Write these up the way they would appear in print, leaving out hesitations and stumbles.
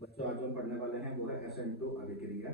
बच्चों आज हम पढ़ने वाले हैं वो है SN2 अभिक्रिया।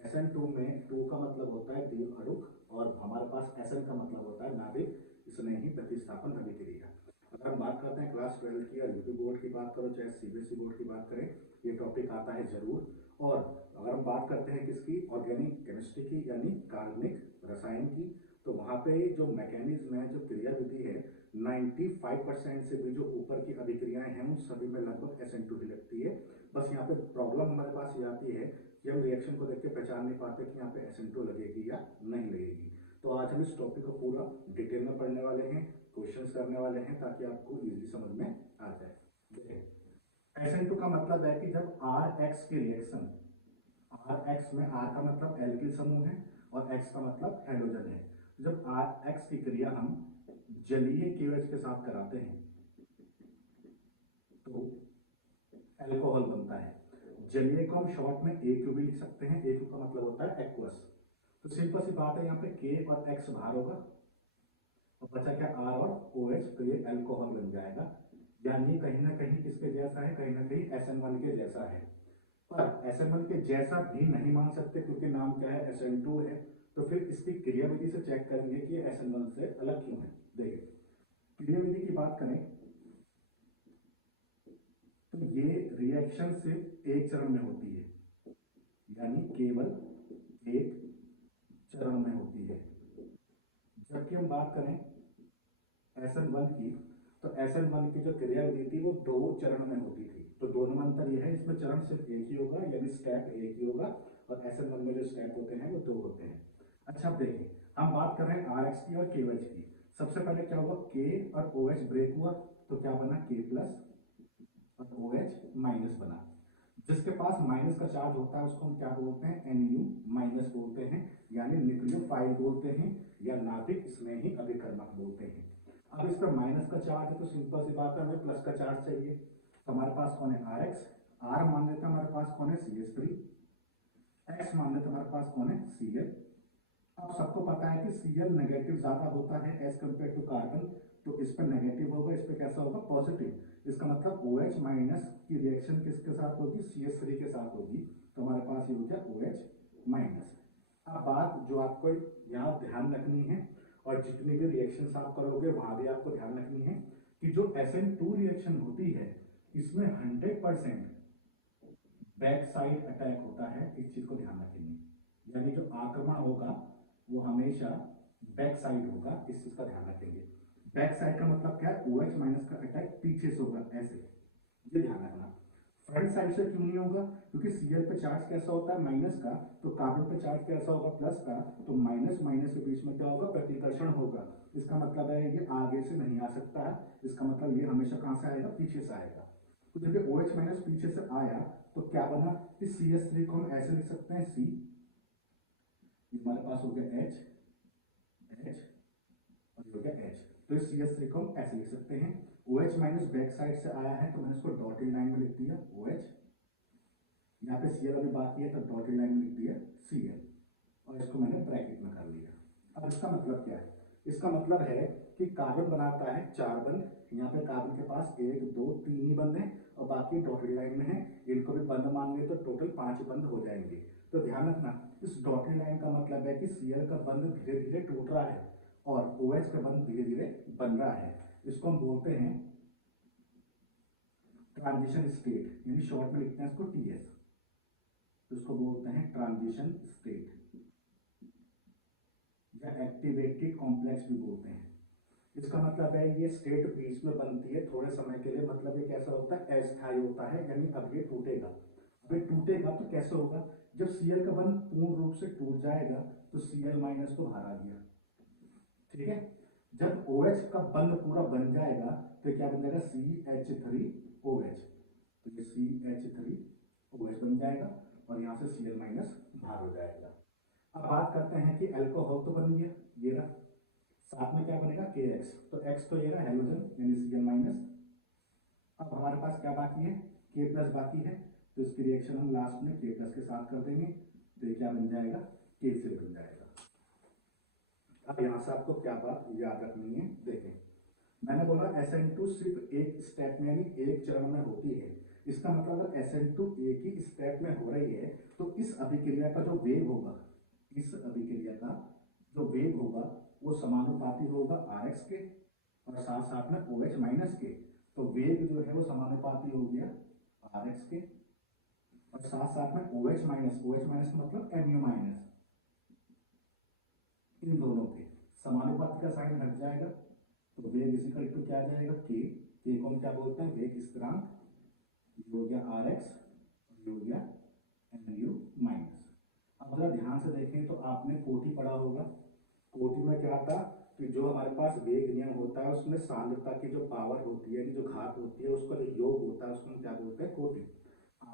SN2 में 2 का मतलब होता है द्वीप अणुक और हमारे पास SN का मतलब होता है नाभिक स्नेही प्रतिस्थापन अभिक्रिया। अगर हम बात करते हैं क्लास 12 की या यूपी बोर्ड की बात करो चाहे सीबीएसई बोर्ड की बात करें, ये टॉपिक आता है जरूर। और अगर हम बात करते हैं किसकी, ऑर्गेनिक केमिस्ट्री की यानी कार्बनिक रसायन की, तो वहाँ पे जो मैकेनिज्म है, जो क्रिया विधि है, 95% से भी जो ऊपर की अभिक्रियाएं हैं उन सभी में लगभग SN2 ही लगती है। बस यहाँ पे प्रॉब्लम हमारे पास ये आती है कि हम रिएक्शन को देख के पहचान नहीं पाते कि यहाँ पे SN2 लगेगी या नहीं लगेगी। तो आज हम इस टॉपिक को पूरा डिटेल में पढ़ने वाले हैं, क्वेश्चंस करने वाले हैं ताकि आपको इजीली समझ में आ जाए। देखिए SN2 का मतलब है कि जब RX की रिएक्शन, RX में R का मतलब एल्किल समूह है और X का मतलब हेलोजन है। जब RX की क्रिया हम जलीय KOH के साथ कराते हैं तो अल्कोहल बनता है। जलीय को हम शॉर्ट में AQ भी लिख सकते हैं। AQ का मतलब होता है एक्वस। तो सिंपल सी बात है, यहाँ पे K और X बाहर होगा और बचा क्या R और OH, तो ये अल्कोहल बन जाएगा। यानी कहीं ना कहीं किसके जैसा है, कहीं ना कहीं SN1 के जैसा है। पर SN1 के जैसा भी नहीं मान सकते क्योंकि नाम क्या है, SN2 है। तो फिर इसकी क्रियाविधि से चेक करेंगे कि ये SN1 से अलग क्यों है। देखिए क्रियाविधि की बात करें तो ये रिएक्शन सिर्फ एक चरण में होती है, यानी केवल एक चरण में होती है। जबकि हम बात करें SN1 की, तो SN1 की जो क्रियाविधि थी वो 2 चरण में होती थी। तो दोनों में अंतर यह है, इसमें चरण सिर्फ एक ही होगा यानी स्टेप एक ही होगा, और SN1 में जो स्टेप होते हैं वो 2 होते हैं। अच्छा अब देखिए, हम बात कर रहे हैं RX की और KOH की। सबसे पहले क्या हुआ, K और OH ब्रेक हुआ तो क्या बना, K प्लस और OH माइनस बना। जिसके पास माइनस का चार्ज होता है उसको हम क्या बोलते हैं, Nu माइनस बोलते हैं, यानी न्यूक्लियोफाइल बोलते हैं या नाभिक स्नेही अभिकर्मक बोलते हैं। अब इस पर माइनस का चार्ज है तो सिंपल सी बात है, हमें प्लस का चार्ज चाहिए। तो हमारे पास कौन है, RX। R मान लेते हैं हमारे पास कौन है, CH3। X मान लेते हैं हमारे पास कौन है, Cl। अब सबको पता है कि Cl नेगेटिव ज्यादा होता है एज कम्पेयर टू कार्बन, तो इस पर नेगेटिव होगा, इस पर कैसा होगा, पॉजिटिव। इसका मतलब OH माइनस की रिएक्शन किसके साथ होगी, CH3 के साथ होगी। तो हमारे पास ये हो गया OH माइनस। अब बात जो आपको यहाँ ध्यान रखनी है और जितनी भी रिएक्शन आप करोगे वहां भी आपको ध्यान रखनी है कि जो SN2 रिएक्शन होती है इसमें 100% बैक साइड अटैक होता है। इस चीज को ध्यान रखेंगे, यानी जो आक्रमण होगा वो हमेशा बैक साइड होगा, इस चीज का ध्यान रखेंगे। बैक साइड का मतलब क्या है, OH माइनस का अटैक पीछे से होगा, ऐसे, ये ध्यान रखना। फ्रंट साइड से क्यों नहीं होगा, क्योंकि Cl पे चार्ज कैसा होता है, माइनस का, तो कार्बन पे चार्ज कैसा होगा, प्लस का, तो माइनस माइनस के बीच में क्या होगा, प्रतिकर्षण होगा। इसका मतलब है ये आगे से नहीं आ सकता है, इसका मतलब ये हमेशा कहां से आएगा, पीछे से आएगा। तो जब OH माइनस पीछे से आया तो क्या बना कि CH3 को हम ऐसे लिख सकते हैं, C, हमारे पास हो गया H, H और ये हो गया H। तो इस CH3 को हम ऐसे लिख सकते हैं। OH माइनस बैक साइड से आया है तो मैंने इसको डॉटेड लाइन में लिख दिया OH। यहाँ पे Cl अभी बाकी है तो डॉटेड लाइन में लिख दिया Cl और इसको मैंने ब्रैकेट में कर लिया। अब इसका मतलब क्या है, इसका मतलब है कि कार्बन बनाता है 4 बंध। यहाँ पे कार्बन के पास 1 2 3 ही बंध हैं और बाकी डॉटेड लाइन में है। इनको भी बंध मान ले तो टोटल 5 बंध हो जाएंगे। तो ध्यान रखना, इस डॉटेड लाइन का मतलब है कि Cl का बंध धीरे धीरे टूट रहा है और OH का बंध धीरे धीरे बन रहा है। इसको हम बोलते हैं ट्रांजिशन स्टेट, यानी शॉर्ट में लिखते हैं इसको TS। तो इसको बोलते हैं ट्रांजिशन स्टेट या एक्टिवेटेड कॉम्प्लेक्स भी बोलते हैं। इसका मतलब है ये स्टेट बीच में बनती है थोड़े समय के लिए, मतलब ये कैसा होता है, अस्थायी होता है, यानी अब ये टूटेगा। अब ये टूटेगा तो कैसे होगा, जब Cl का बंध पूर्ण रूप से टूट जाएगा तो Cl माइनस तो बाहर आ गया, ठीक है। जब OH का बंध पूरा बन जाएगा तो क्या बन जाएगा, CH3OH। तो ये CH3OH बन जाएगा और यहां से Cl माइनस बाहर हो जाएगा। अब बात करते हैं कि अल्कोहल तो बन गया, ये रहा, साथ में क्या बनेगा, KX। तो X तो ये रहा हेलोजन यानी Cl माइनस। अब हमारे पास क्या बाकी है, K प्लस बाकी है, तो इसकी रिएक्शन हम लास्ट में K प्लस के साथ कर देंगे तो ये क्या बन जाएगा, K से बन जाएगा। अब यहां से आपको क्या बात याद रखनी है, देखें मैंने बोला SN2 सिर्फ एक स्टेप में यानी एक चरण में होती है, इसका मतलब अगर SN2 एक ही स्टेप में हो रही है तो इस अभिक्रिया का जो वेग होगा, इस अभिक्रिया का जो वेग होगा वो समानुपाती होगा RX के और साथ साथ में OH माइनस के। तो वेग जो है वो समानुपाती हो गया RX के और साथ साथ में OH माइनस, OH माइनस मतलब MU माइनस, इन दोनों के समानुपाती का साइन हट जाएगा तो वेग इक्वल टू क्या आ जाएगा के को हम क्या बोलते हैं वेग स्थिरांक, ये हो गया RX और ये हो गया MU माइनस। अब जरा ध्यान से देखें तो आपने कोटि पढ़ा होगा, कोटि में क्या था कि जो हमारे पास वेग नियम होता है उसमें सांद्रता की जो पावर होती है, जो घात होती है, उसका जो योग होता है उसको हम क्या बोलते हैं कोटि।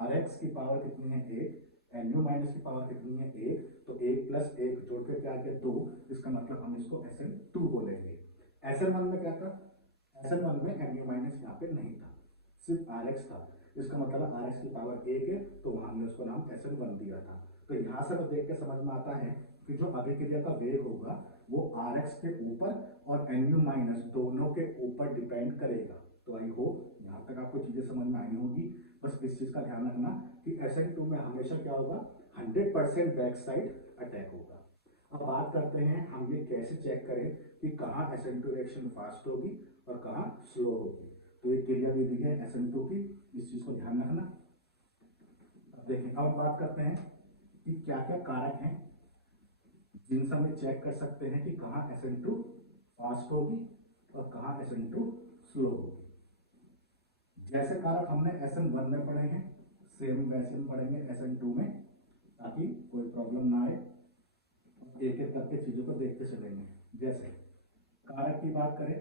RX की पावर कितनी है 1, MU माइनस की पावर कितनी है 1, तो 1 प्लस 1 जोड़ के क्या है 2, इसका मतलब हम इसको SN2 बोलेंगे। SN1 में क्या था, SN1 में MU माइनस यहाँ पे नहीं था, सिर्फ RX था, इसका मतलब RX की पावर 1 है तो वहां हमने उसको नाम SN1 दिया था। तो यहाँ से देख के समझ में आता है कि जो अभिक्रिया का वेग होगा वो RX के ऊपर और MU माइनस दोनों के ऊपर डिपेंड करेगा। तो आई होप यहाँ तक आपको चीजें समझ में आई होगी। बस इस चीज का ध्यान रखना कि SN2 में हमेशा क्या होगा 100% बैक साइड अटैक होगा। अब बात करते हैं हम ये कैसे चेक करें कि कहाँ SN2 रिएक्शन फास्ट होगी और कहाँ स्लो होगी। तो एक क्रिया विधि है SN2 की, इस चीज को ध्यान रखना। अब देखें, अब हम बात करते हैं कि क्या क्या कारक हैं जिनसे हम चेक कर सकते हैं कि कहाँ SN2 फास्ट होगी और कहाँ SN2 स्लो होगी। जैसे कारक हमने SN1 में पढ़े हैं सेम वैसे हम पढ़ेंगे SN2 में, ताकि कोई प्रॉब्लम ना आए, एक एक करके चीजों को देखते चलेंगे। जैसे कारक की बात करें,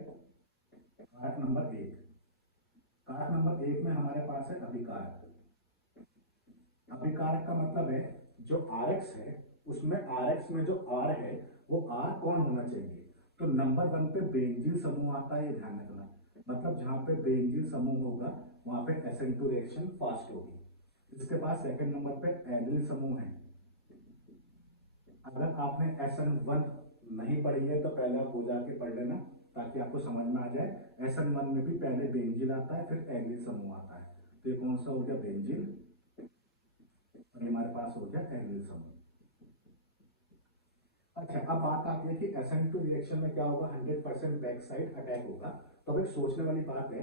कारक नंबर 1, कारक नंबर 1 में हमारे पास है अभिकारक। अभिकारक का मतलब है जो RX है उसमें RX में जो R है वो R कौन होना चाहिए, तो नंबर 1 पे बेंजीन समूह आता है, ये ध्यान रखना। मतलब जहां पे बेंजीन समूह होगा वहां पे SN2 रिएक्शन फास्ट होगी। इसके बाद सेकंड नंबर पे एल्डिल समूह है। अगर आपने SN1 नहीं पढ़ी है तो पहले आप वो जाके पढ़ लेना ताकि आपको समझ में आ जाए। SN1 में भी पहले बेंजीन आता है फिर एल्डिल समूह आता है। तो ये कौन सा हो गया बेंजीन और हमारे पास हो गया एल्डिल समूह। अच्छा, अब बात आती है कि SN2 रिएक्शन में क्या होगा 100% बैक साइड अटैक होगा। तो अब एक सोचने वाली बात है,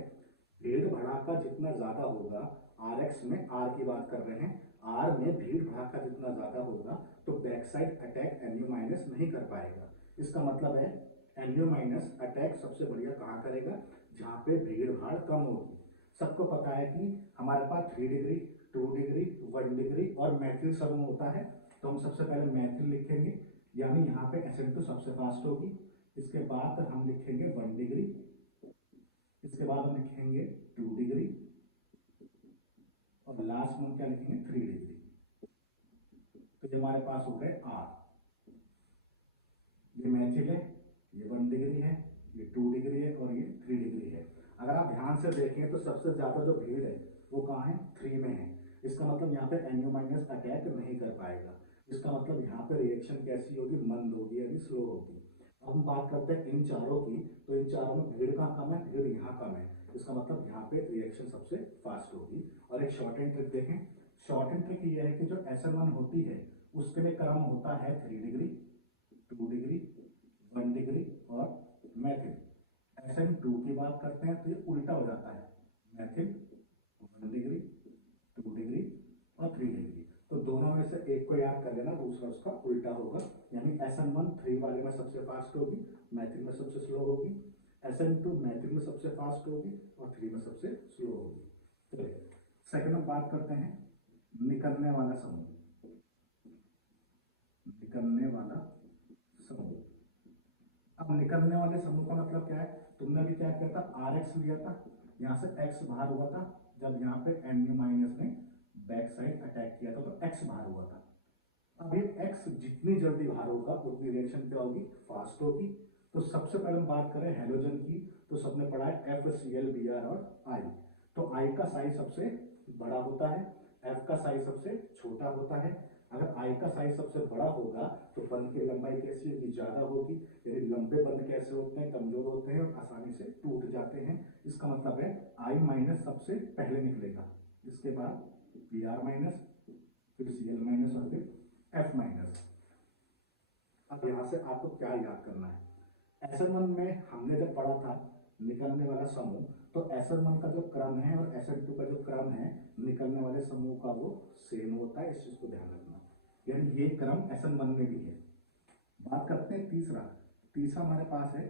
भीड़ भड़ाका जितना ज्यादा होगा, RX में R की बात कर रहे हैं, R में भीड़ भड़ाका जितना ज्यादा होगा तो back side attack MU minus नहीं कर पाएगा। इसका मतलब है MU माइनस अटैक सबसे बढ़िया कहाँ करेगा, जहां पे भीड़ भाड़ कम होगी। सबको पता है कि हमारे पास 3 डिग्री 2 डिग्री 1 डिग्री और मैथिल समूह होता है। तो हम सबसे पहले मैथिल लिखेंगे, यानी यहाँ पे SN2 सबसे फास्ट होगी। इसके बाद हम लिखेंगे 1 डिग्री, इसके बाद हम लिखेंगे 2 डिग्री और लास्ट में क्या लिखेंगे 3 डिग्री। तो ये हमारे पास हो गए R, ये मैथिल है, ये 1 डिग्री है, ये 2 डिग्री है और ये 3 डिग्री है। अगर आप ध्यान से देखें तो सबसे ज्यादा जो भीड़ है वो कहाँ है 3 में है। इसका मतलब यहाँ पे MU माइनस अटैक नहीं कर पाएगा। इसका मतलब यहाँ पे रिएक्शन कैसी होगी, मंद होगी यानी स्लो होगी। अब हम बात करते हैं इन चारों की, तो इन चारों में भीड़ कहाँ कम है, भीड़ यहाँ कम है। इसका मतलब यहाँ पे रिएक्शन सबसे फास्ट होगी। और एक शॉर्ट एंड ट्रिक देखें, शॉर्ट एंड ट्रिक ये है कि जो SN1 होती है उसके लिए क्रम होता है 3 डिग्री 2 डिग्री 1 डिग्री और मैथिल। SN2 की बात करते हैं तो ये उल्टा हो जाता है, मैथिल 1 डिग्री 2 डिग्री और 3 डिग्री। तो दोनों में से एक को याद कर लेना, दूसरा उसका उल्टा होगा। यानी SN1 3 वाले में सबसे फास्ट होगी, मैथिल में सबसे स्लो होगी। SN2 मैथिल में सबसे फास्ट होगी और 3 में सबसे स्लो होगी। चलिए सेकंड में बात करते हैं निकलने वाला समूह। निकलने वाला समूह, अब निकलने वाले समूह का मतलब क्या है, तुमने भी क्या किया था RX लिया था, यहाँ से X बाहर हुआ था जब यहाँ पे MU माइनस ने बैक साइड अटैक किया था तो X बाहर हुआ था। अब ये X जितनी जल्दी बाहर होगा उतनी रिएक्शन क्या होगी, फास्ट होगी। तो सबसे पहले हम बात करें हेलोजन की, तो सबने पढ़ा है FCl Br और I। तो I का साइज सबसे बड़ा होता है, F का साइज सबसे छोटा होता है। अगर I का साइज सबसे बड़ा होगा तो बंध की लंबाई कैसी होगी, ज्यादा होगी। यानी लंबे बंध कैसे होते हैं, कमजोर होते हैं और आसानी से टूट जाते हैं। इसका मतलब है I माइनस सबसे पहले निकलेगा। इसके बाद Br माइनस, फिर Cl माइनस और फिर F माइनस। अब यहाँ से आपको क्या याद करना है, SN1 में हमने जब पढ़ा था निकलने वाला समूह, तो SN1 का जो क्रम है और SN2 का जो क्रम है निकलने वाले समूह का वो सेम होता है, इस चीज को ध्यान रखना। यानी ये क्रम SN1 में भी है। बात करते हैं तीसरा। तीसरा हमारे पास है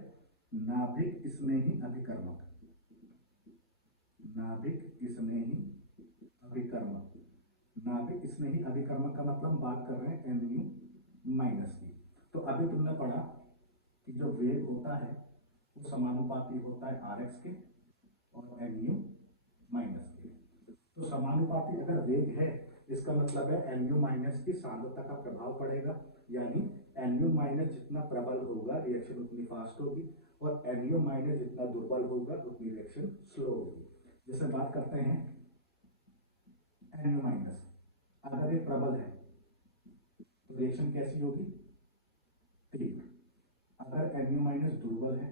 नाभिक स्नेही अभिकर्मक। नाभिक स्नेही अभिकर्मक। नाभिक स्नेही अभिकर्मक का मतलब बात कर रहे हैं Nu माइनस की। तो अभी तुमने पढ़ा कि जो वेग होता है वो समानुपाती होता है Rx के और Nu माइनस के। तो समानुपाती अगर वेग है, इसका मतलब है Nu माइनस की सांद्रता का प्रभाव पड़ेगा, यानी Nu माइनस जितना प्रबल होगा रिएक्शन उतनी फास्ट होगी, और Nu माइनस जितना दुर्बल होगा उतनी रिएक्शन स्लो होगी। जैसे बात करते हैं Nu माइनस, अगर ये प्रबल है तो रिएक्शन कैसी होगी, तीव्र। अगर Nu माइनस दुर्बल है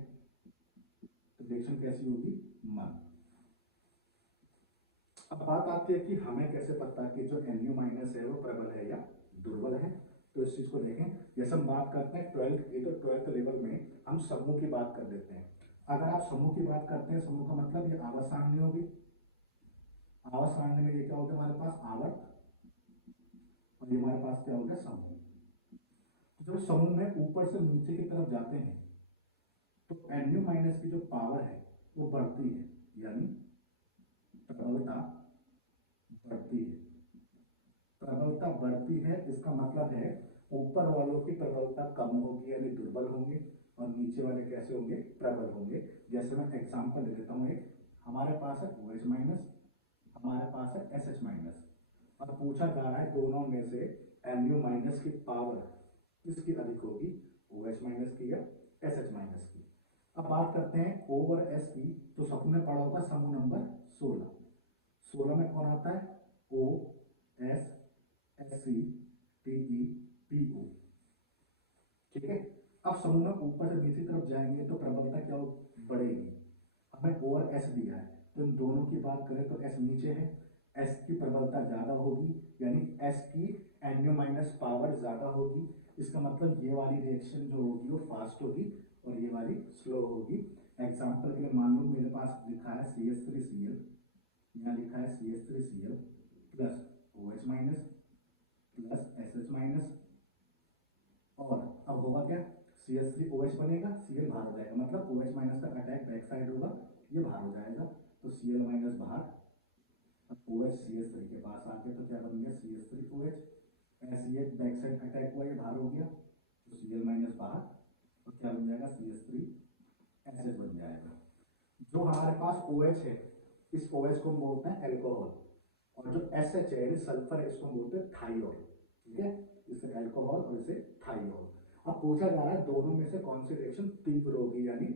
तो रिएक्शन कैसी होगी, मंद। अब बात आती है कि हमें कैसे पता कि जो Nu माइनस है वो प्रबल है या दुर्बल है। तो इस चीज को देखें, जैसे हम बात करते हैं 12th की, तो 12th लेवल में हम समूह की बात कर लेते हैं। अगर आप समूह की बात करते हैं, समूह का मतलब ये आवर्त सारणी होगी। आवर्त सारणी में ये क्या होगा, हमारे पास आवर्त, और ये हमारे पास क्या होगा, समूह। तो जब समूह में ऊपर से नीचे की तरफ जाते हैं तो Nu माइनस की जो पावर है वो बढ़ती है, यानी प्रबलता बढ़ती है। प्रबलता बढ़ती है, इसका मतलब है ऊपर वालों की प्रबलता कम होगी यानी दुर्बल होंगे, और नीचे वाले कैसे होंगे, प्रबल होंगे। जैसे मैं एग्जांपल ले लेता हूँ, एक हमारे पास है OH माइनस, हमारे पास है SH माइनस, और पूछा जा रहा है दोनों में से Nu माइनस की पावर किसकी अधिक होगी, OH माइनस की या SH माइनस की। अब बात करते हैं O और S की, तो सबने पढ़ा होगा समूह नंबर 16। 16 में कौन आता है, O S SC TE PO। ठीक है। अब समूह में ऊपर से नीचे तरफ जाएंगे तो प्रबलता क्या बढ़ेगी। हमें O और S दिया है, तो इन दोनों की बात करें तो S नीचे है, S की प्रबलता ज्यादा होगी, यानी S की Nu माइनस पावर ज्यादा होगी। इसका मतलब ये वाली रिएक्शन जो होगी वो फास्ट होगी और ये वाली स्लो होगी। एग्जांपल के लिए मान लो मेरे पास लिखा है CH3Cl, यहाँ लिखा है CH3Cl plus OH minus plus SH minus, और अब होगा क्या, CH3OH बनेगा, Cl बाहर हो जाएगा, मतलब OH माइनस का अटैक बैक साइड होगा, ये बाहर हो जाएगा, तो Cl माइनस बाहर। अब OH CH3 के पास आ गया तो क्या बन गया, CH3OH। SCH back side attack हुआ, ये बाहर हो गया, तो Cl माइनस बाहर, तो क्या बन जाएगा, CH3SH बन जाएगा। जो हमारे पास OH है, इस OH को हम बोलते हैं एल्कोहल, और जो SH है सल्फर है, इसको हम बोलते हैं थाइयोल। ठीक है, इसे एल्कोहल और इसे थाइयोल। अब पूछा जा रहा है दोनों में से कौन सी रिएक्शन तीव्र होगी यानी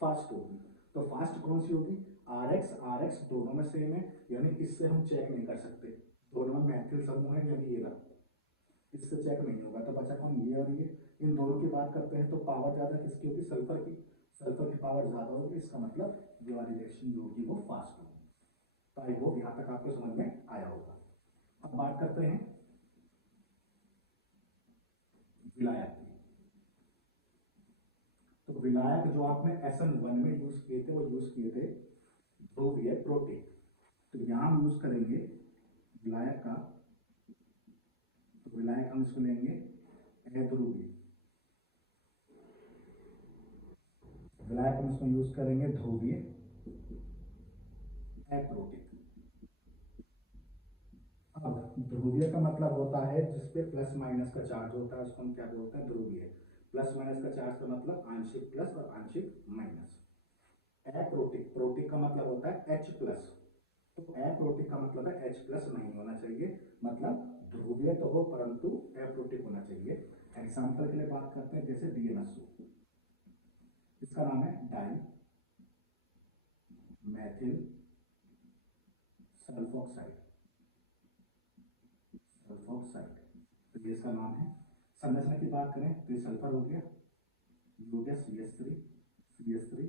फास्ट होगी। तो फास्ट कौन सी होगी, RX दोनों में सेम है, यानी इससे हम चेक नहीं कर सकते, दोनों में मैथिल समूह है, यानी ये रहा, इससे चेक नहीं होगा। तो बचा कौन, ये और ये। इन दोनों की बात करते हैं तो पावर ज्यादा किसकी होगी, सल्फर की। सल्फर की पावर ज्यादा होगी, इसका मतलब ये वाली रिएक्शन जो होगी वो फास्ट होगी। तो आई होप यहाँ तक आपको समझ में आया होगा। अब बात करते हैं विलायक की। तो विलायक जो आपने SN1 में यूज किए थे वो यूज किए थे ध्रुवीय प्रोटीन। तो यहां हम यूज करेंगे विलायक का, तो विलायक हम इसको लेंगे अध्रुवीय। विलायक हम इसमें यूज करेंगे ध्रुवीय अप्रोटिक। अब ध्रुवीय का मतलब होता है जिसपे प्लस माइनस का चार्ज होता है, उसको हम क्या बोलते हैं, ध्रुवीय। प्लस माइनस का चार्ज का मतलब आंशिक प्लस और आंशिक माइनस। अप्रोटिक, प्रोटिक का मतलब होता है H प्लस, तो अप्रोटिक का मतलब है H प्लस नहीं होना चाहिए, मतलब ध्रुवीय तो हो परंतु अप्रोटिक होना चाहिए। एग्जाम्पल के लिए बात करते हैं, जैसे DMSO, इसका नाम है डाई मैथिल सल्फोक्साइड। सल्फोक्साइड, तो ये इसका नाम है। संरचना की बात करें तो ये सल्फर हो गया, ये हो गया CH3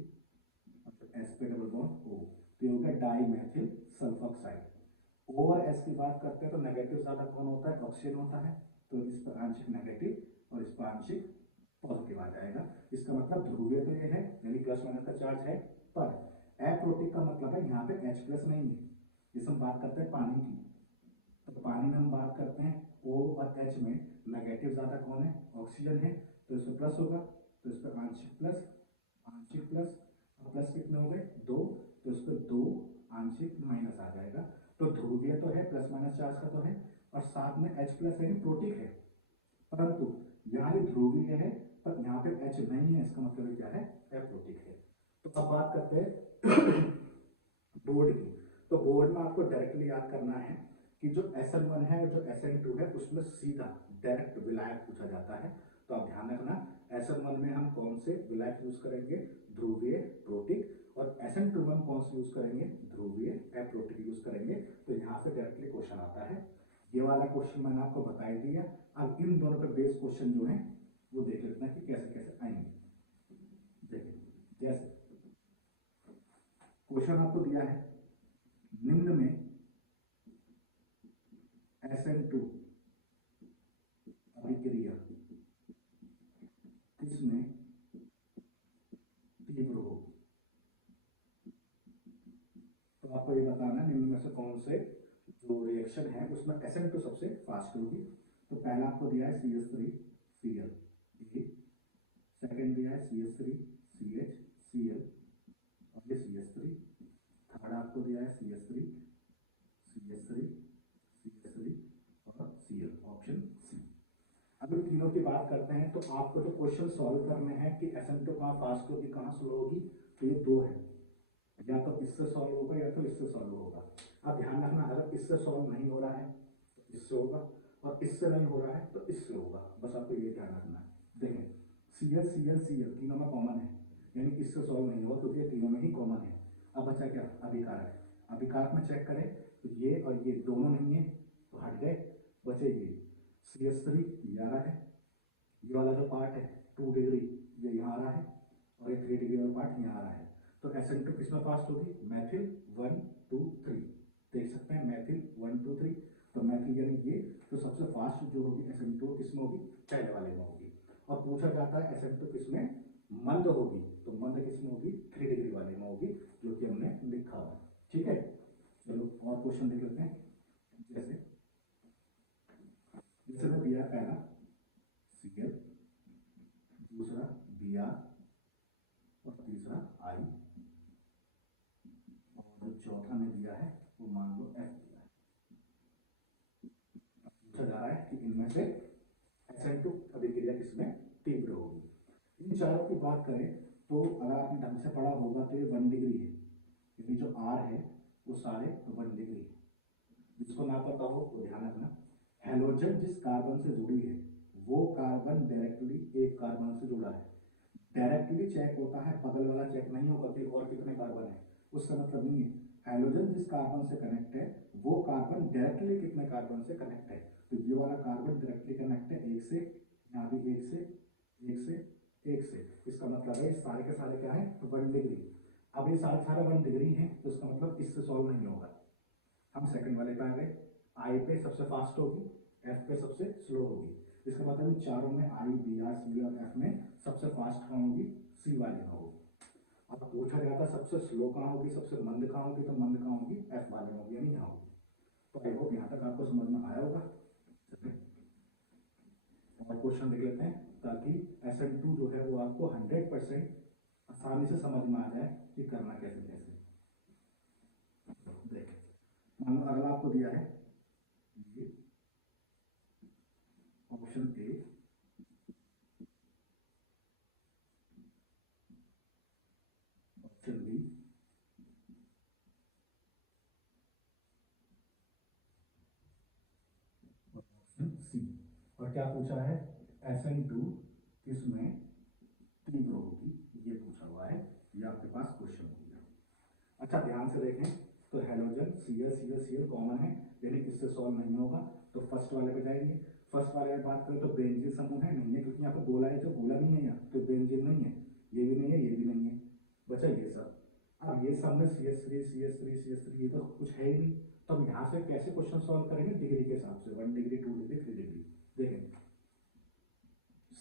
और S पे डबल बॉन्ड O, तो ये हो गया डाई मैथिल सल्फोक्साइड। O और S की बात करते हैं तो नेगेटिव ज्यादा कौन होता है, ऑक्सीजन होता है, तो इस पर आंशिक नेगेटिव और इस पर आंशिक पॉजिटिव आ जाएगा। इसका मतलब ध्रुवीय तो ये है यानी प्लस माइनस का चार्ज है, पर एप्रोटिक का मतलब है यहाँ पे H प्लस नहीं है। जिस हम बात करते हैं पानी की, तो पानी में हम बात करते हैं O और H में नेगेटिव ज्यादा कौन है, ऑक्सीजन है, तो इस पर प्लस होगा, तो इस पर आंशिक प्लस आंशिक प्लस, प्लस कितने हो गए, दो, तो इस पर दो आंशिक माइनस आ जाएगा। तो ध्रुवीय तो है प्लस माइनस चार्ज का तो है, और साथ में H प्लस है प्रोटिक है, परंतु यहाँ भी ध्रुवीय है पर यहाँ पे H नहीं है, इसका मतलब क्या है, एप्रोटिक है। तो अब बात करते हैं बोर्ड की। तो बोर्ड में आपको डायरेक्टली याद करना है कि जो SN1 है और जो SN2 है उसमें सीधा डायरेक्ट विलायक पूछा जाता है। तो आप ध्यान रखना SN1 में हम कौन से विलायक यूज करेंगे, ध्रुवीय प्रोटिक, और SN2 में हम कौन से यूज करेंगे, ध्रुवीय एप्रोटिक यूज करेंगे। तो यहाँ से डायरेक्टली क्वेश्चन आता है। ये वाला क्वेश्चन मैंने आपको बता ही दिया। अब इन दोनों पे बेस क्वेश्चन जो है वो देख लेते हैं कि कैसे कैसे आएंगे। देखिए जैसे क्वेश्चन आपको दिया है, निम्न में SN2 अभिक्रिया किसमें तीव्र हो। तो आपको ये बताना है निम्न में से कौन से जो रिएक्शन है उसमें SN2 सबसे फास्ट होगी। तो पहला आपको दिया है CH3Cl, सेकेंड दिया है CH3CHCl और ये CH3, थर्ड आपको दिया है CH3CH3 CH3 और Cl, ऑप्शन सी। अब इन तीनों की बात करते हैं तो आपको जो क्वेश्चन सॉल्व करने हैं कि SN2 कहाँ फास्ट होगी कहाँ स्लो होगी, तो ये दो है, या तो इससे सॉल्व होगा या तो इससे सॉल्व होगा। अब ध्यान रखना अगर इससे सॉल्व नहीं हो रहा है तो इससे होगा, और इससे नहीं हो रहा है तो इससे होगा, बस आपको ये ध्यान रखना है। देखें CH Cl तीनों में कॉमन है, यानी इससे सॉल्व नहीं होगा क्योंकि ये तीनों में ही कॉमन है। अब बचा क्या, अभिकारक। अभिकारक में चेक करें तो ये और ये दोनों नहीं है तो हट गए, बचे ये CH3 ये आ रहा है, ये वाला जो पार्ट है 2 डिग्री ये यहाँ आ रहा है, और ये 3 डिग्री वाला पार्ट यहाँ आ रहा है। तो SN2 किसमें फास्ट होगी, मैथिल 1 2 3, देख सकते हैं मैथिल 1 2 3। तो मैथिल यानी ये तो सबसे फास्ट जो होगी SN2 किसमें होगी, पहले वाले में होगी। और पूछा जाता है SN2 किसमें मंद होगी, तो मंद किसमें होगी, 3 डिग्री वाले में होगी, जो कि हमने लिखा है। ठीक है, चलो और क्वेश्चन देख लेते हैं। जैसे जिसमें दिया पहला Cl, दूसरा Br और तीसरा I, और जो चौथा में दिया है वो मान लो F दिया है। पूछा जा रहा है कि इनमें से SN2 अभिक्रिया किसमें तीव्र होगी। इन चारों की बात करें तो अगर आपने ढंग से पढ़ा होगा तो ये 1 डिग्री है, यानी जो R है वो सारे 1 डिग्री है। जिसको ना पता हो वो ध्यान रखना, हैलोजन जिस कार्बन से जुड़ी है वो कार्बन डायरेक्टली एक कार्बन से जुड़ा है। डायरेक्टली चेक होता है, बगल वाला चेक नहीं होगा कि और कितने कार्बन है, उसका मतलब नहीं है। हैलोजन जिस कार्बन से कनेक्ट है वो कार्बन डायरेक्टली कितने कार्बन से कनेक्ट है, तो ये वाला कार्बन डायरेक्टली कनेक्ट है एक से, यहाँ भी एक से एक से एक से, इसका मतलब है सारे के सारे क्या है 1 डिग्री। अब ये सारे सारे 1 डिग्री हैं तो इसका मतलब इससे सॉल्व नहीं होगा। हम सेकंड वाले पे आ गए, आई पे सबसे फास्ट होगी, एफ पे सबसे स्लो होगी। इसका मतलब चारों में आई Br Cl और एफ में सबसे फास्ट कहाँ होगी, सी वाले में होगी। अब पूछा जाता सबसे स्लो कहाँ होगी, सबसे मंद कहाँ होगी, तो मंद कहाँ होगी, एफ वाले में होगी, यानी यहाँ होगी। तो आई होप यहाँ तक आपको समझ में आया होगा। और क्वेश्चन देख लेते हैं ताकि SN2 जो है वो आपको 100% आसानी से समझ में आ जाए कि करना कैसे कैसे। देखें मान लो अगला आपको दिया है ये option A, option B, option C, और क्या पूछा है SN2 किसमें तीव्र होगी, ये पूछा हुआ है, ये आपके पास क्वेश्चन हो गया। अच्छा ध्यान से देखें तो हैलोजन Cl कॉमन है, यानी इससे सॉल्व नहीं होगा, तो फर्स्ट वाले पे जाएंगे। फर्स्ट वाले में बात करें तो बेंजीन समूह है, नहीं है क्योंकि यहाँ पे बोला है, जो बोला नहीं है यहाँ तो बेंजीन नहीं है, ये भी नहीं है, ये भी नहीं है, बचा ये सब। अब ये सब में CH3 ये तो कुछ है ही नहीं, तो हम यहाँ से कैसे क्वेश्चन सॉल्व करेंगे, डिग्री के हिसाब से, 1 डिग्री 2 डिग्री 3 डिग्री। देखें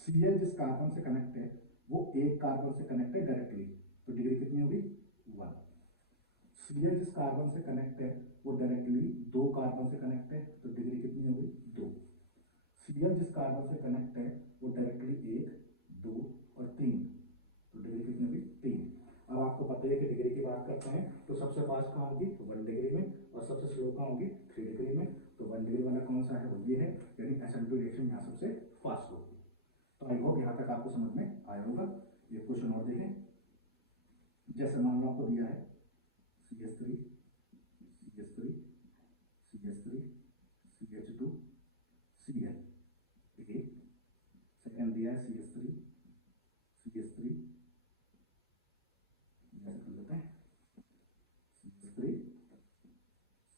Cl जिस कार्बन से कनेक्ट है वो एक कार्बन से कनेक्ट है डायरेक्टली, तो डिग्री कितनी होगी 1। Cl जिस कार्बन से कनेक्ट है वो डायरेक्टली दो कार्बन से कनेक्ट है, तो डिग्री कितनी होगी 2। Cl जिस कार्बन से कनेक्ट है वो डायरेक्टली 1 2 और 3, तो डिग्री कितनी होगी 3। अब आपको पता है कि डिग्री की बात करते हैं तो सबसे फास्ट कहाँ होगी 1 डिग्री में, और सबसे स्लो कहाँ होगी 3 डिग्री में। तो 1 डिग्री वाला कौन सा है, वो ये है, यानी SN2 रिएक्शन यहाँ सबसे फास्ट होगी। तो आई होप यहाँ तक आपको समझ में आया होगा। ये क्वेश्चन और देखें, जैसे मान लो आपको दिया है CH3 CH3 CH3 CH2 Cl, second दिया है CH3 CH3, जैसे कर लेते हैं CH3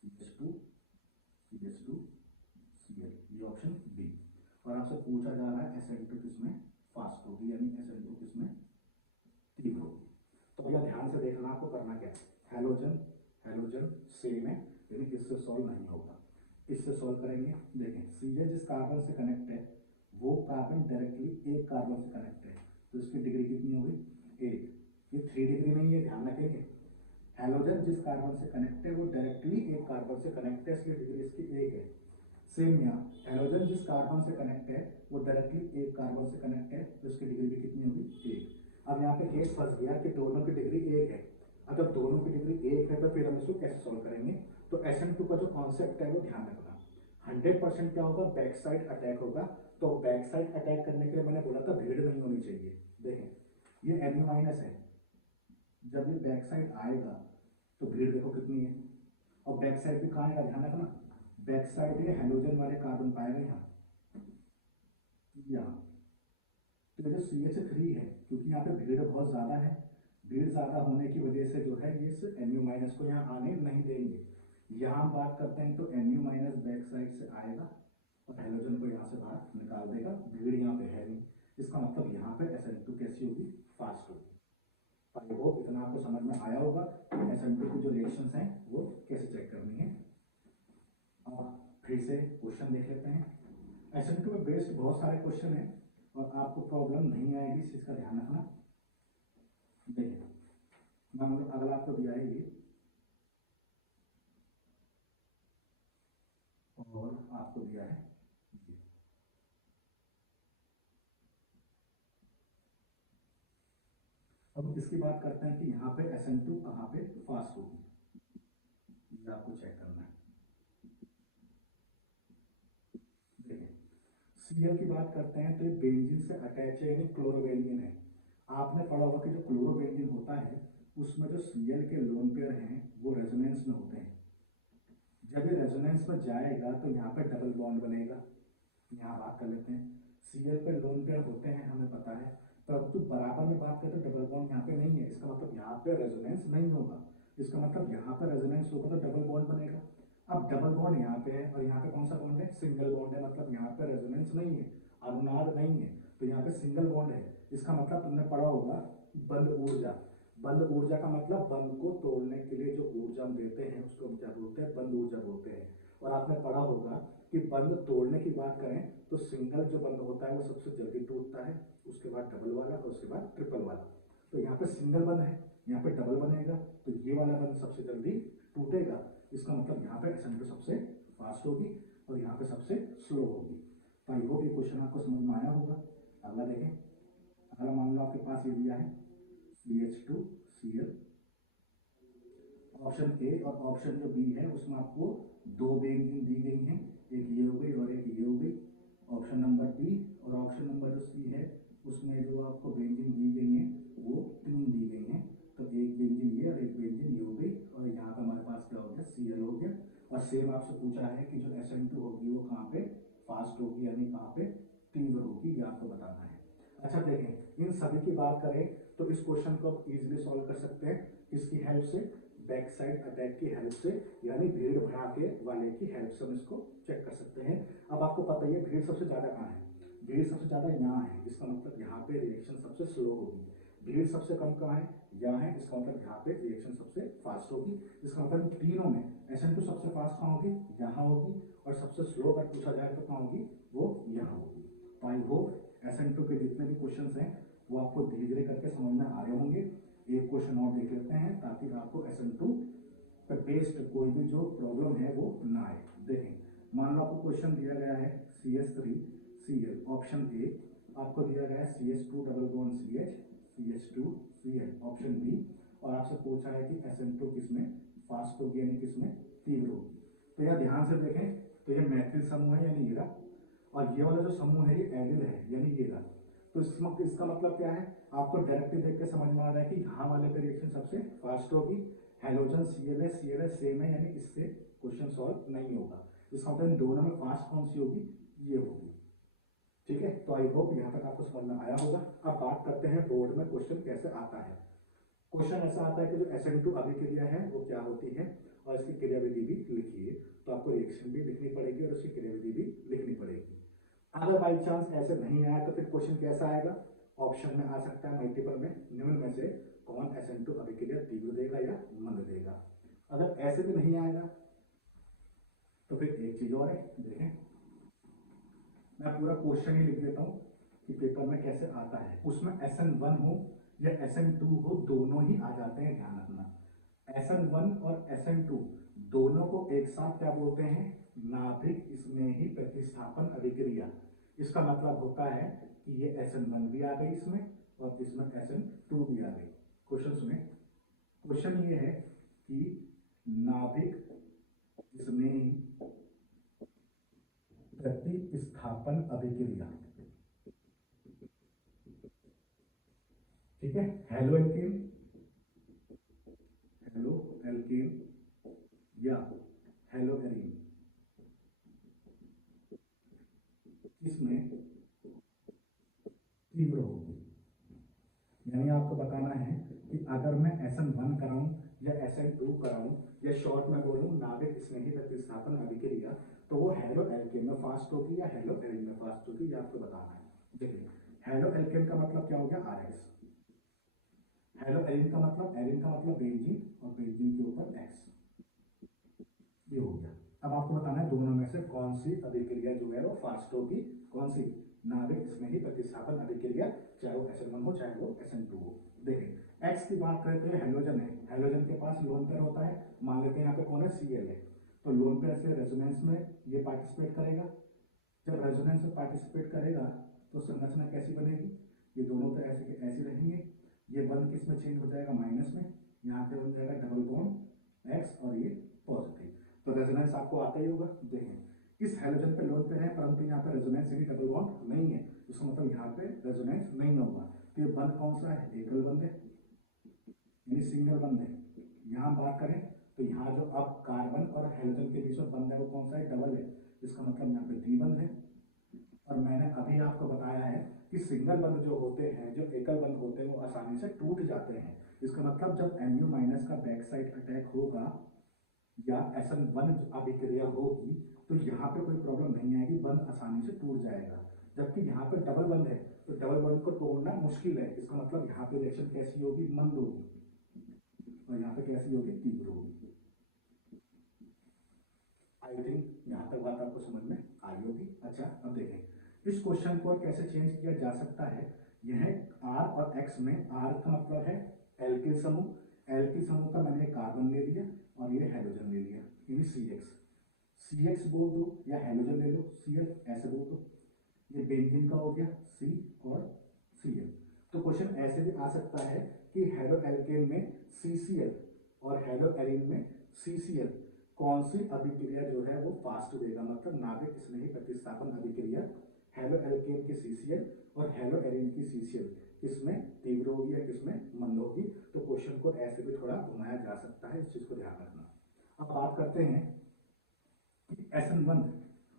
CH2 CH2 Cl, ये ऑप्शन बी। और आपसे पूछा जा रहा है SN2 किसमें फास्ट होगी, यानी SN2 किसमें तीव्र होगी। तो भैया ध्यान से देखना, आपको करना क्या है, हैलोजन हैलोजन सेम है, यानी इससे सॉल्व नहीं होगा, इससे सॉल्व करेंगे। देखें Cl जिस कार्बन से कनेक्ट है वो कार्बन डायरेक्टली एक कार्बन से कनेक्ट है, तो इसकी डिग्री कितनी होगी 1। ये 3 डिग्री नहीं है, ध्यान रखेंगे। हैलोजन जिस कार्बन से कनेक्ट है वो डायरेक्टली एक कार्बन से कनेक्ट है, इसलिए डिग्री इसकी 1 है। सेम यहाँ हैलोजन जिस कार्बन से कनेक्ट है वो डायरेक्टली एक कार्बन से कनेक्ट है, तो इसकी डिग्री भी कितनी होगी 1। अब यहाँ पे केस फंस गया कि दोनों की डिग्री 1 है। अब जब दोनों की डिग्री 1 है तो फिर हम इसको कैसे सॉल्व करेंगे, तो SN2 का जो कॉन्सेप्ट है वो ध्यान रखना, 100% क्या होगा, बैक साइड अटैक होगा। तो बैक साइड अटैक करने के लिए मैंने बोला था भीड़ नहीं होनी चाहिए। देखें ये N- है, जब ये बैक साइड आएगा तो भीड़ देखो कितनी है, और बैक साइड भी कहाँ आएगा, ध्यान रखना, बैक साइड ये हैलोजन वाले कार्बन पाएगा यहाँ। तो जो CH3 है, क्योंकि यहाँ पे भीड़ बहुत ज़्यादा है, भीड़ ज़्यादा होने की वजह से जो है ये इस Nu- को यहाँ आने नहीं देंगे। यहाँ हम बात करते हैं तो Nu- बैक साइड से आएगा और हैलोजन को यहाँ से बाहर निकाल देगा, भीड़ यहाँ पे है नहीं, इसका मतलब यहाँ पे SN2 कैसी होगी, फास्ट होगी। आई होप इतना आपको समझ में आया होगा SN2 की जो रिएक्शंस हैं वो कैसे चेक करनी है। और फिर से क्वेश्चन देख लेते हैं। SN2 में बेस्ड बहुत सारे क्वेश्चन हैं और आपको प्रॉब्लम नहीं आएगी, इस चीज़ का ध्यान रखना। देखिए मान लो अगला आपको दिया है ये, और आपको दिया है ये। अब इसकी बात करते हैं कि यहाँ पे SN2 कहाँ पे फास्ट होगी, ये आपको चेक करना है। देखिए Cl की बात करते हैं तो ये बेंजीन से अटैच है, यानी क्लोरोबेंजीन है। आपने पढ़ा होगा कि जो क्लोरोबेंजीन होता है उसमें जो Cl के लोन पेयर हैं वो रेजोनेंस में होते हैं। जब ये रेजोनेंस में जाएगा तो यहाँ पे डबल बॉन्ड बनेगा। यहाँ बात कर लेते हैं, Cl पे लोन पेयर होते हैं हमें पता है, परंतु बराबर में बात करें तो डबल बॉन्ड यहाँ पे नहीं है, इसका मतलब यहाँ पे रेजोनेंस नहीं होगा। इसका मतलब यहाँ पे रेजोनेंस होगा तो डबल बॉन्ड बनेगा। अब डबल बॉन्ड यहाँ पे है और यहाँ पे कौन सा बॉन्ड है, सिंगल बॉन्ड है, मतलब यहाँ पे रेजोनेंस नहीं है, अनुनाद नहीं है, तो यहाँ पे सिंगल बॉन्ड है। इसका मतलब तुमने पढ़ा होगा बंद ऊर्जा। बंद ऊर्जा का मतलब बंद को तोड़ने के लिए जो ऊर्जा हम देते हैं उसको हम क्या बोलते हैं, बंद ऊर्जा बोलते हैं। और आपने पढ़ा होगा कि बंद तोड़ने की बात करें तो सिंगल जो बंद होता है वो सबसे जल्दी टूटता है, उसके बाद डबल वाला और उसके बाद ट्रिपल वाला। तो यहाँ पे सिंगल बंद है, यहाँ पे डबल बनेगा, तो ये वाला बंद सबसे जल्दी टूटेगा। इसका मतलब यहाँ पे SN2 सबसे फास्ट होगी और यहाँ पे सबसे स्लो होगी। तो आई होप ये क्वेश्चन आपको समझ में आया होगा। अगला देखें, अगला मान लो आपके पास ये दिया है CH2Cl, ऑप्शन ए और ऑप्शन जो बी है उसमें आपको दो बेंजीन दी गई हैं, एक ये हो गई और एक ये हो गई। ऑप्शन नंबर बी और ऑप्शन नंबर जो सी है उसमें जो आपको बेंजीन दी गई हैं वो 3 दी गई हैं, तो एक बेंजीन ये और एक बेंजीन ये हो गई, और यहाँ पे हमारे पास क्या हो गया, Cl हो गया। और सेम आपसे पूछा है कि जो SN2 होगी वो कहाँ पे फास्ट होगी, यानी कहाँ पे तीव्र होगी, ये आपको बताना है। अच्छा देखें, इन सभी की बात करें तो इस क्वेश्चन को आप इजीली सॉल्व कर सकते हैं, किसकी हेल्प से, बैक साइड अटैक की हेल्प से, यानी भीड़ भड़ाके वाले की हेल्प से हम इसको चेक कर सकते हैं। अब आपको पता ही है भीड़ सबसे ज़्यादा कहाँ है, भीड़ सबसे ज़्यादा यहाँ है, इसका मतलब यहाँ पे रिएक्शन सबसे स्लो होगी। भीड़ सबसे कम कहाँ है, यहाँ है, इसका मतलब यहाँ पे रिएक्शन सबसे फास्ट होगी। इसका मतलब तीनों में SN2 सबसे फास्ट कहाँ होगी, यहाँ होगी, और सबसे स्लो अगर पूछा जाए तो कहाँ होगी, वो यहाँ होगी। तो आई होप SN2 के जितने भी क्वेश्चन हैं वो आपको धीरे धीरे करके समझ में आ रहे होंगे। एक क्वेश्चन और देख लेते हैं ताकि आपको SN2 पर बेस्ड कोई भी जो प्रॉब्लम है वो ना आए। देखें, मान लो आपको क्वेश्चन दिया गया है CH3Cl, ऑप्शन ए, आपको दिया गया है CH2 double bond CH, CH2Cl, option B, और आपसे पूछा है कि SN2 किसमें फास्ट होगी यानी किसमें तीव्र होगी। तो यह ध्यान से देखें, तो ये मैथिल समूह है यानी ये रहा, और ये वाला जो समूह है ये एलिल है यानी ये रहा। तो इसका मतलब क्या है, आपको डायरेक्टली देख के समझ में आ रहा है कि यहाँ वाले पे रिएक्शन सबसे फास्ट होगी। हेलोजन Cl सेम है यानी इससे क्वेश्चन सॉल्व नहीं होगा। इसका मतलब इन दोनों में फास्ट कौन सी होगी, ये होगी। ठीक है, तो आई होप यहाँ तक आपको समझ में आया होगा। अब बात करते हैं बोर्ड में क्वेश्चन कैसे आता है। क्वेश्चन ऐसा आता है कि जो SN2 अभिक्रिया है वो क्या होती है और इसकी क्रियाविधि भी लिखिए। तो आपको रिएक्शन भी लिखनी पड़ेगी और उसकी क्रियाविधि भी लिखनी पड़ेगी। अगर बाई चांस ऐसे नहीं आया तो फिर क्वेश्चन कैसा आएगा, ऑप्शन में आ सकता है मल्टीपल में, निम्न में से कौन SN2 अभिक्रिया तीव्र देगा या मंद देगा। अगर ऐसे भी नहीं आएगा तो फिर एक चीज और है, देखें मैं पूरा क्वेश्चन ही लिख देता हूँ कि पेपर में कैसे आता है। उसमें SN1 हो या SN2 हो, दोनों ही आ जाते हैं, ध्यान रखना। SN1 और SN2 दोनों को एक साथ क्या बोलते हैं, नाभिक स्नेही प्रतिस्थापन अभिक्रिया। इसका मतलब होता है कि ये SN1 भी आ गई इसमें और इसमें SN2 भी आ गई। क्वेश्चन सुने, क्वेश्चन ये है कि नाभिक स्नेही प्रतिस्थापन अभिक्रिया, ठीक है, हेलो एल्केन या हेलो एरीन, किसमें तीव्र होगी। यानी आपको बताना है कि अगर मैं SN1 कराऊं या SN2 कराऊं या शॉर्ट में बोलूं नाभिक स्नेही प्रतिस्थापन अभिक्रिया, तो वो हेलो एल्केन में फास्ट होगी या हेलो एरीन में फास्ट होगी, ये आपको बताना है। देखिए, हेलो एल्केन का मतलब क्या हो गया, RH। हेलो एरीन का मतलब बेंजीन और बेंजीन के ऊपर X, ये हो गया। अब आपको बताना है दोनों में से कौन सी अभिक्रिया जो है वो फास्ट होगी, कौन सी, नाभिक स्नेही प्रतिस्थापन अभिक्रिया, चाहे वो SN1 हो चाहे वो SN2 हो। देखिए X की बात करें तो ये हेलोजन है, हेलोजन के पास लोन पेयर होता है, मान लेते हैं यहाँ पे कौन है, Cl है, तो लोन पेयर से रेजोनेंस में ये पार्टिसिपेट करेगा। जब रेजोनेंस में पार्टिसिपेट करेगा तो संरचना कैसी बनेगी, ये दोनों तो ऐसे के ऐसे रहेंगे, ये बंद किस में चेंज हो जाएगा, माइनस में, यहाँ पे बन जाएगा डबल बॉन्ड X और ये पॉजिटिव। तो रेजोनेंस आपको आता ही होगा। देखें इस हेलोजन पे लोन पे है परंतु यहाँ पे रेजोनेंस यानी डबल बॉन्ड नहीं है, इसका मतलब यहाँ पे रेजोनेंस नहीं होगा। तो ये बंद कौन सा है, एकल बंद है यानी सिंगल बंद है। यहाँ बात करें तो यहाँ जो अब कार्बन और हेलोजन के बीच में बंद है वो कौन सा है, डबल है, इसका मतलब यहाँ पे द्विबंध है। और मैंने अभी आपको बताया है कि सिंगल बंद जो होते हैं, जो एकल बंद होते हैं वो आसानी से टूट जाते हैं। इसका मतलब जब Mu माइनस का बैक साइड अटैक होगा या SN1 अभिक्रिया होगी तो यहाँ पे कोई प्रॉब्लम नहीं आएगी, बंद आसानी से टूट जाएगा। जबकि यहाँ पे डबल बंद है तो डबल बंद को तोड़ना मुश्किल है, इसका मतलब यहाँ पे रिएक्शन कैसी होगी, मंद होगी, और यहाँ पे कैसी होगी, तीव्र होगी। आई थिंक यहाँ तक बात आपको समझ में आई होगी। अच्छा अब देखें इस क्वेश्चन को कैसे चेंज किया जा सकता है। यह R और X में, R का मतलब है एल्किल समूह, एल्किल समूह का मैंने कार्बन ले लिया और ये हेलोजन ले लिया यानी CX बोल दो या हेलोजन ले लो Cl, ऐसे बोल दो। ये बेंजीन का हो गया C और Cl। तो क्वेश्चन ऐसे भी आ सकता है कि हेलो एल्केन में CCl और हेलो एरीन में CCl कौन सी अभिक्रिया जो है वो फास्ट देगा, मतलब नाभिक स्नेही प्रतिस्थापन अभिक्रिया हेलो एल्केन की CCl और हेलो एरीन की CCl किसमें तीव्र होगी या किसमें मंद होगी। तो क्वेश्चन को ऐसे भी थोड़ा घुमाया जा सकता है, इस चीज को ध्यान रखना। अब बात करते हैं कि SN1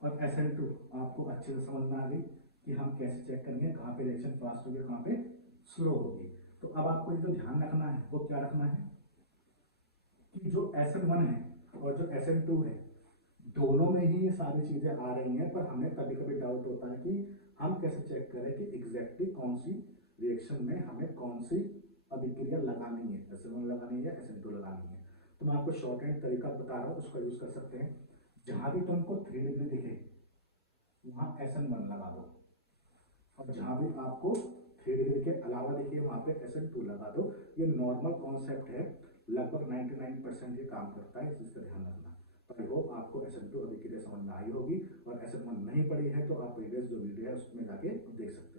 और SN2 आपको अच्छे से समझ में आ गई कि हम कैसे चेक करेंगे कहाँ पे रिएक्शन फास्ट होगी कहाँ पे स्लो होगी। तो अब आपको जो ध्यान रखना है वो क्या रखना है कि जो SN1 है और जो SN2 है दोनों में ही ये सारी चीजें आ रही हैं, पर हमें कभी कभी डाउट होता है कि हम कैसे चेक करें कि एग्जैक्टली कौन सी रिएक्शन में हमें कौन सी अभिक्रिया लगानी है, SN1 लगानी है, SN2 लगानी है। तो मैं आपको शॉर्ट हैंड तरीका बता रहा हूँ, उसका यूज कर सकते हैं। जहां भी तुमको 3 डिग्री दिखे वहां SN1 लगा दो, और जहां भी आपको 3 डिग्री के अलावा दिखे वहां पे SN2 लगा दो। ये नॉर्मल कॉन्सेप्ट है, लगभग 99% ये काम करता है, इस चीज का ध्यान रखना। तो आई होप आपको SN2 अभिक्रिया समझ में आई होगी, और SN1 नहीं पड़ी है तो आप प्रीवियस जो वीडियो है उसमें जाके देख सकते हैं।